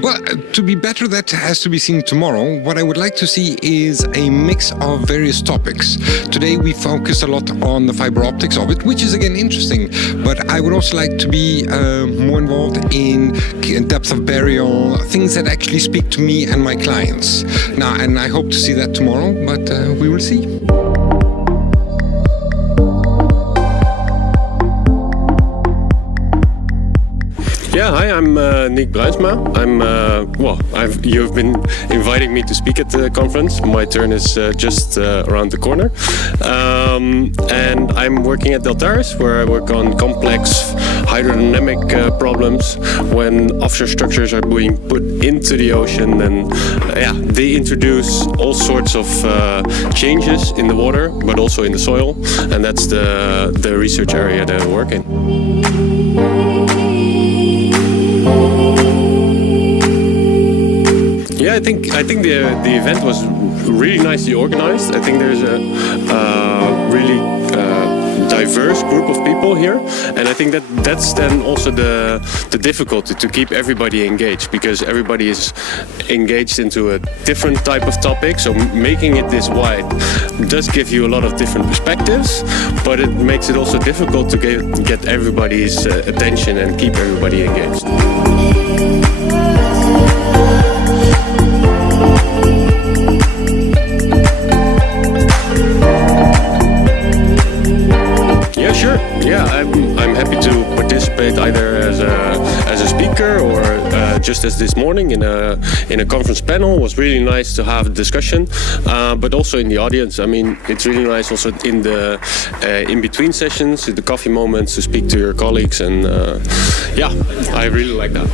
Well, to be better, that has to be seen tomorrow. What I would like to see is a mix of various topics. Today we focused a lot on the fiber optics of it, which is again interesting, but I would also like to be more involved in depth of burial, things that actually speak to me and my clients. Now, and I hope to see that tomorrow, but we will see. Yeah, hi, I'm Nick Bruinsma. You've been inviting me to speak at the conference. My turn is just around the corner. And I'm working at Deltaris, where I work on complex hydrodynamic problems when offshore structures are being put into the ocean. And they introduce all sorts of changes in the water, but also in the soil. And that's the research area that I work in. Yeah, I think the event was really nicely organized. I think there's a really diverse group of people here, and I think that's then also the difficulty to keep everybody engaged, because everybody is engaged into a different type of topic. So making it this wide does give you a lot of different perspectives, but it makes it also difficult to get everybody's attention and keep everybody engaged. I'm happy to participate either as a speaker or just as this morning in a conference panel. It was really nice to have a discussion, but also in the audience. I mean, it's really nice also in the in between sessions, in the coffee moments, to speak to your colleagues, and I really like that.